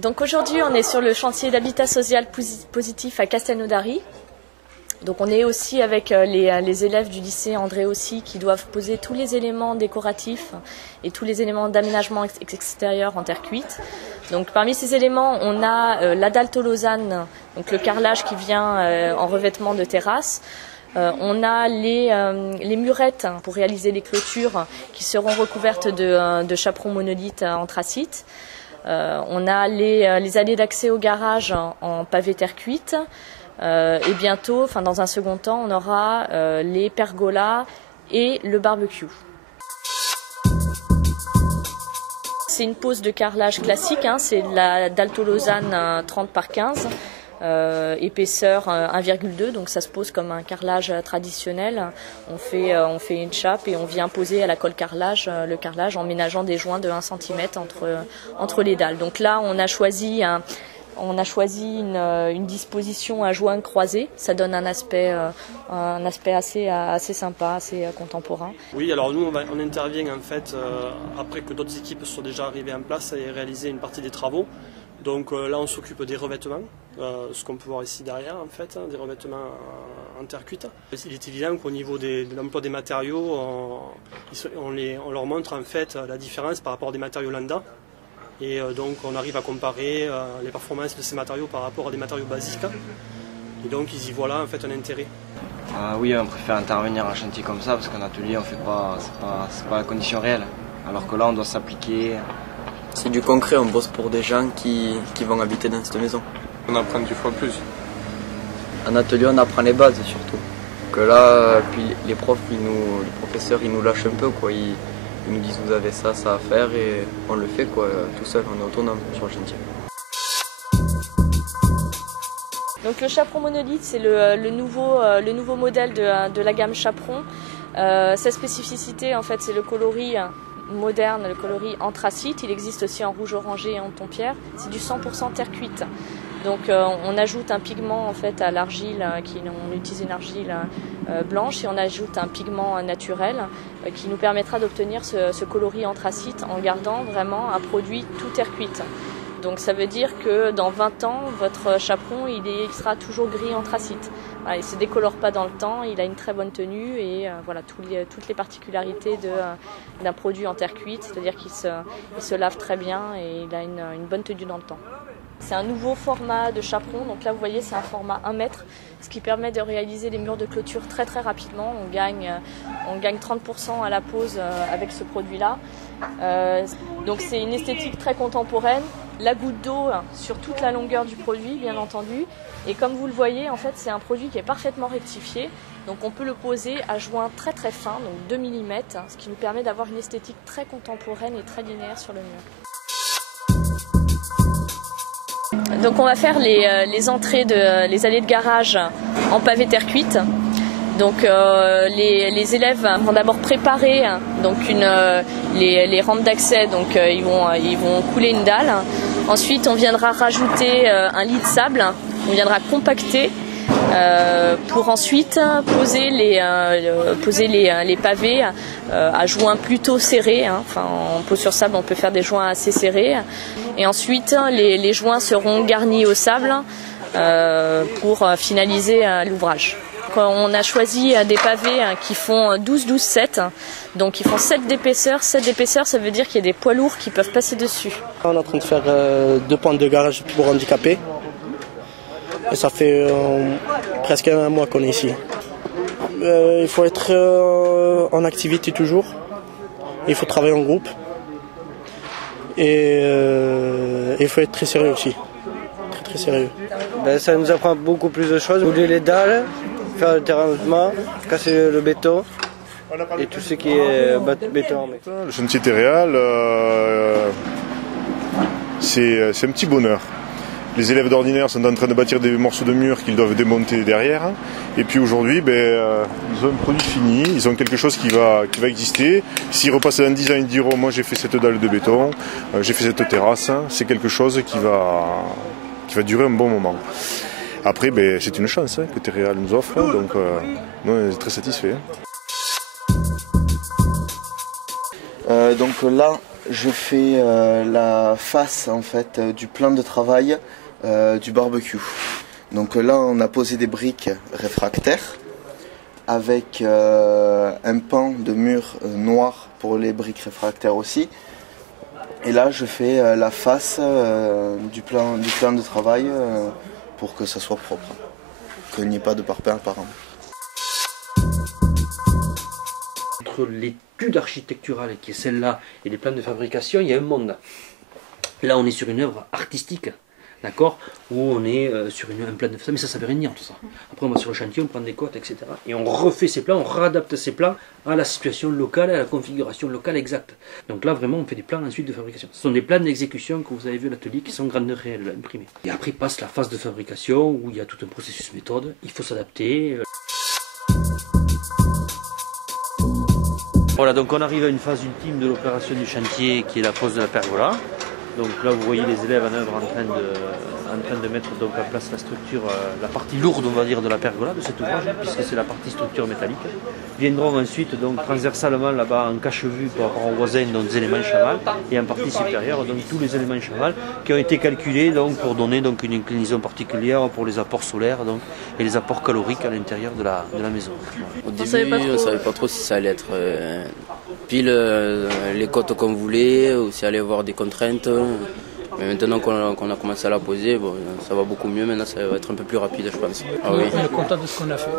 Donc aujourd'hui, on est sur le chantier d'habitat social positif à Castelnaudary. Donc on est aussi avec les élèves du lycée André Aussi qui doivent poser tous les éléments décoratifs et tous les éléments d'aménagement extérieur en terre cuite. Donc parmi ces éléments, on a la dalle Tolosane, donc le carrelage qui vient en revêtement de terrasse. On a les murettes pour réaliser les clôtures qui seront recouvertes de chaperons monolithes anthracite. On a les allées d'accès au garage en pavé terre cuite. Et bientôt, dans un second temps, on aura les pergolas et le barbecue. C'est une pose de carrelage classique, c'est la dalle Tolosane 30 par 15, épaisseur 1,2, donc ça se pose comme un carrelage traditionnel. On fait une chape et on vient poser à la colle carrelage le carrelage en ménageant des joints de 1 cm entre les dalles. Donc là, on a choisi une disposition à joints croisés. Ça donne un aspect assez sympa, assez contemporain. Oui, alors nous on intervient en fait après que d'autres équipes sont déjà arrivées en place et réalisé une partie des travaux. Donc là on s'occupe des revêtements, ce qu'on peut voir ici derrière en fait, des revêtements en terre cuite. Il est évident qu'au niveau de l'emploi des matériaux, on leur montre en fait la différence par rapport à des matériaux lambda. Et donc on arrive à comparer les performances de ces matériaux par rapport à des matériaux basiques. Et donc ils y voient là en fait un intérêt. Oui, on préfère intervenir en chantier comme ça parce qu'en atelier on fait pas, c'est pas la condition réelle. Alors que là on doit s'appliquer. C'est du concret, on bosse pour des gens qui vont habiter dans cette maison. On apprend 10 fois plus. En atelier on apprend les bases surtout. Que là, puis les professeurs ils nous lâchent un peu quoi. Ils nous disent vous avez ça à faire et on le fait quoi, tout seul, on est autonome sur le chantier. Donc le chaperon monolithe, c'est le nouveau modèle de la gamme chaperon. Sa spécificité en fait, c'est le coloris moderne, le coloris anthracite. Il existe aussi en rouge orangé et en ton pierre. C'est du 100% terre cuite. Donc on ajoute un pigment en fait à l'argile, on utilise une argile blanche et on ajoute un pigment naturel qui nous permettra d'obtenir ce coloris anthracite en gardant vraiment un produit tout terre cuite. Donc ça veut dire que dans 20 ans, votre chaperon il sera toujours gris anthracite. Voilà, il ne se décolore pas dans le temps, il a une très bonne tenue et voilà toutes les particularités d'un produit en terre cuite, c'est-à-dire qu'il se lave très bien et il a une bonne tenue dans le temps. C'est un nouveau format de chaperon, donc là vous voyez c'est un format 1 mètre, ce qui permet de réaliser les murs de clôture très rapidement. On gagne 30% à la pose avec ce produit-là. Donc c'est une esthétique très contemporaine. La goutte d'eau sur toute la longueur du produit bien entendu. Et comme vous le voyez en fait c'est un produit qui est parfaitement rectifié. Donc on peut le poser à joints très fins, donc 2 mm, ce qui nous permet d'avoir une esthétique très contemporaine et très linéaire sur le mur. Donc on va faire les entrées les allées de garage en pavé terre cuite. Donc les élèves vont d'abord préparer donc les rampes d'accès, donc ils vont couler une dalle. Ensuite on viendra rajouter un lit de sable, on viendra compacter pour ensuite poser les pavés à joints plutôt serrés. Enfin, on pose sur sable, on peut faire des joints assez serrés. Et ensuite, les joints seront garnis au sable pour finaliser l'ouvrage. On a choisi des pavés qui font 12-12-7, donc ils font 7 d'épaisseur. 7 d'épaisseur, ça veut dire qu'il y a des poids lourds qui peuvent passer dessus. On est en train de faire 2 pentes de garage pour handicapés. Et ça fait presque 1 mois qu'on est ici. Il faut être en activité toujours. Il faut travailler en groupe. Et il faut être très sérieux aussi. Très sérieux. Ça nous apprend beaucoup plus de choses. Rouler les dalles, faire le terrassement, casser le béton et tout ce qui est béton. Le chantier terréal, c'est un petit bonheur. Les élèves d'ordinaire sont en train de bâtir des morceaux de mur qu'ils doivent démonter derrière. Et puis aujourd'hui, ils ont un produit fini, ils ont quelque chose qui va exister. S'ils repassent dans 10 ans, ils diront moi j'ai fait cette dalle de béton, j'ai fait cette terrasse. C'est quelque chose qui va durer un bon moment. Après, c'est une chance que Terréal nous offre, donc nous on est très satisfaits. Donc là, je fais la face en fait du plan de travail du barbecue. Donc là on a posé des briques réfractaires avec un pan de mur noir pour les briques réfractaires aussi. Et là je fais la face du plan de travail pour que ça soit propre, qu'il n'y ait pas de parpaing apparent. Entre l'étude architecturale qui est celle-là et les plans de fabrication, il y a un monde. Là on est sur une œuvre artistique, d'accord, où on est sur un plan de façade, mais ça veut rien dire tout ça. Après on va sur le chantier, on prend des cotes, etc. Et on refait ces plans, on réadapte ces plans à la situation locale, à la configuration locale exacte. Donc là vraiment on fait des plans ensuite de fabrication. Ce sont des plans d'exécution que vous avez vu à l'atelier qui sont grandeur réelle imprimés. Et après passe la phase de fabrication où il y a tout un processus méthode, il faut s'adapter. Voilà, donc on arrive à une phase ultime de l'opération du chantier qui est la pose de la pergola. Donc là vous voyez les élèves en œuvre en train de mettre donc en place la structure, la partie lourde on va dire de la pergola de cet ouvrage, puisque c'est la partie structure métallique. Viendront ensuite donc transversalement là-bas en cache-vue par rapport au voisin donc des éléments chaval et en partie supérieure donc tous les éléments chaval qui ont été calculés donc pour donner donc une inclinaison particulière pour les apports solaires donc, et les apports caloriques à l'intérieur de la maison. Au début on ne savait pas trop si ça allait être pile les cotes qu'on voulait ou s'il allait y avoir des contraintes. Mais maintenant qu'on a commencé à la poser, bon, ça va beaucoup mieux, maintenant ça va être un peu plus rapide je pense. On est content de ce qu'on a fait.